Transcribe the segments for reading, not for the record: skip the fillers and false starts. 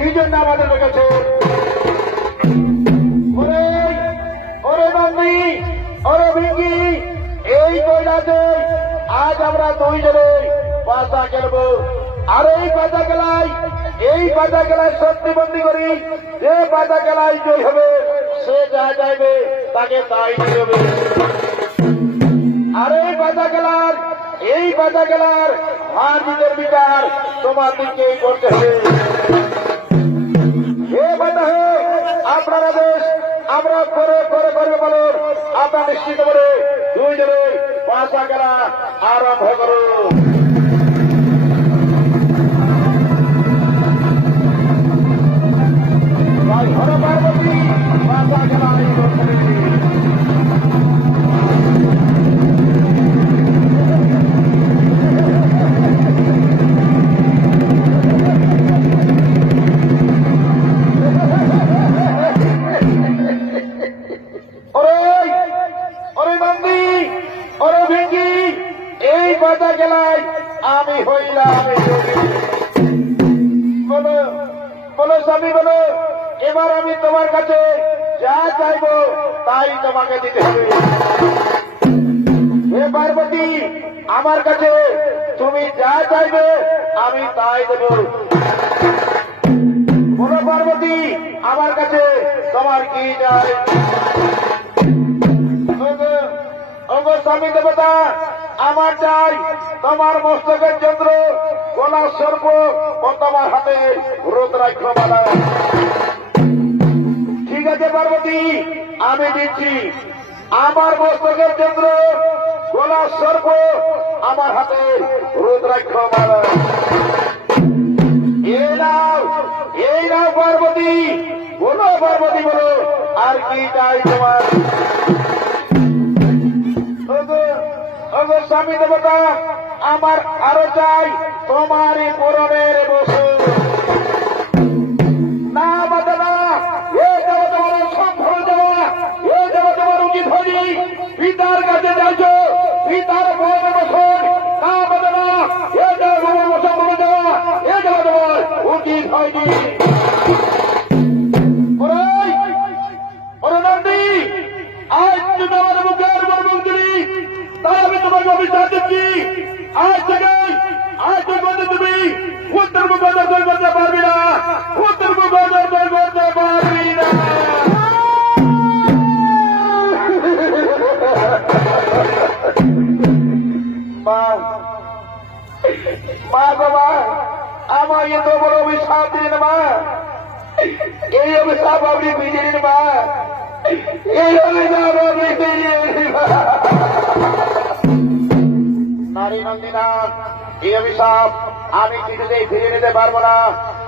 কি জন্য আমাদের রেখেছে? ওরে নন্দী, ওরে ভিঙ্গি, এই কৈলাসে আজ আমরা দুইজনে পাশা খেলবো। আর এই পাশা খেলায় সত্যি বন্দি করি, যে পাশা খেলায় জয় হবে সে যা যাইবে তাকে তাই দেবে। আর এই পাশা খেলার হার জিতের বিচার তোমার দিকেই করতে হবে। আপনারা দেশ আমরা করে বলুন, আপনার নিশ্চিত করে দুইজনে পাশা খেলা আরম্ভ করুন। হর পার্বতী পাশা খেলা খেলায় আমি হইলাম। বলো স্বামী, বলো এবার আমি তোমার কাছে যা চাইব তাই তোমাকে দিতে হবে। হে পার্বতী, আমার কাছে তুমি যা চাইবে আমি তাই দেব। বলো পার্বতী, আমার কাছে তোমার কি চাই? স্বামী দেবতা, আমার চাই তোমার মস্তকের চন্দ্র, গলার সর্প ও তোমার হাতে রুদ্রাক্ষ মালা। ঠিক আছে পার্বতী, আমি দিচ্ছি। আমার মস্তকের চন্দ্র, গলার সর্প, আমার হাতে রুদ্রাক্ষ মালা। এই নাও পার্বতী। বলো পার্বতী, বলো আর কি চাই তোমার? স্বামী দেবতা, আমার আরো চাই তোমারই পরমের বসু। না বাধা না, এ দেব তোমার সম্ভব দেওয়া, এ দেব তোমার উচিত হয়নি। পিতার কাছে যাইছ, পিতার পরমের বসন। না বাধা না, এ দেব তোমার বসন বলে দেওয়া, এ দেব তোমার উচিত হয়নি। ওরে নন্দী, আজ তুমি আমার মুখের মর্মন্ত্রী, তাই আমি তোমাকে অভিশাপ দিচ্ছি। আজ থেকে তুমি উত্তর মুখোদর তৈরি করতে পারবি না, উত্তর মুখোদর তৈরি করতে পারবি না। মা বাবা, আমার এত বড় অভিশাপ দিন মা। এই অভিশাপ আপনি ফিরিয়ে নিন মা, এই অভিশাপ আপনি ফিরিয়ে নিন মা। নারী নন্দিনা, এই অভিশাপ আমি কিছুতেই ফিরিয়ে নিতে পারবো না,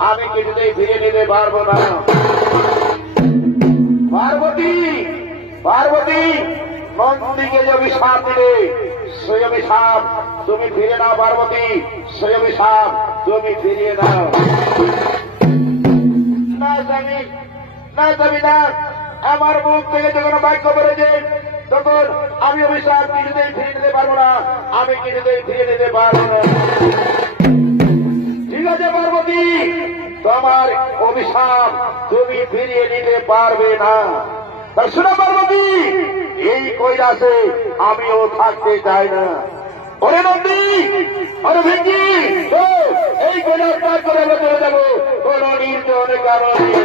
আমি কিছুতেই ফিরিয়ে নিতে পারবো না। পার্বতী, নন্দীকে যে অভিশাপ দিলে সেই অভিশাপ তুমি ফিরে নাও। পার্বতী, সেই অভিশাপ তুমি ফিরিয়ে নাও। না স্বামী না, আমার মুখ থেকে যখন বাক্য বেড়েছে তখন আমি অভিশাপ কিছুতেই ফিরিয়ে নিতে পারবো না, আমি কিছুতেই ফিরিয়ে নিতে পারবো না। ঠিক আছে পার্বতী, তোমার অভিশাপ তুমি ফিরিয়ে নিতে পারবে না। শোনো পার্বতী, এই কৈলাসে আমিও থাকতে চাই না। ওরে নন্দী, ওরে ভিঙ্গি, এই কৈলাস ত্যাগ করে চলে যাবো কোন নির্জন কারণে।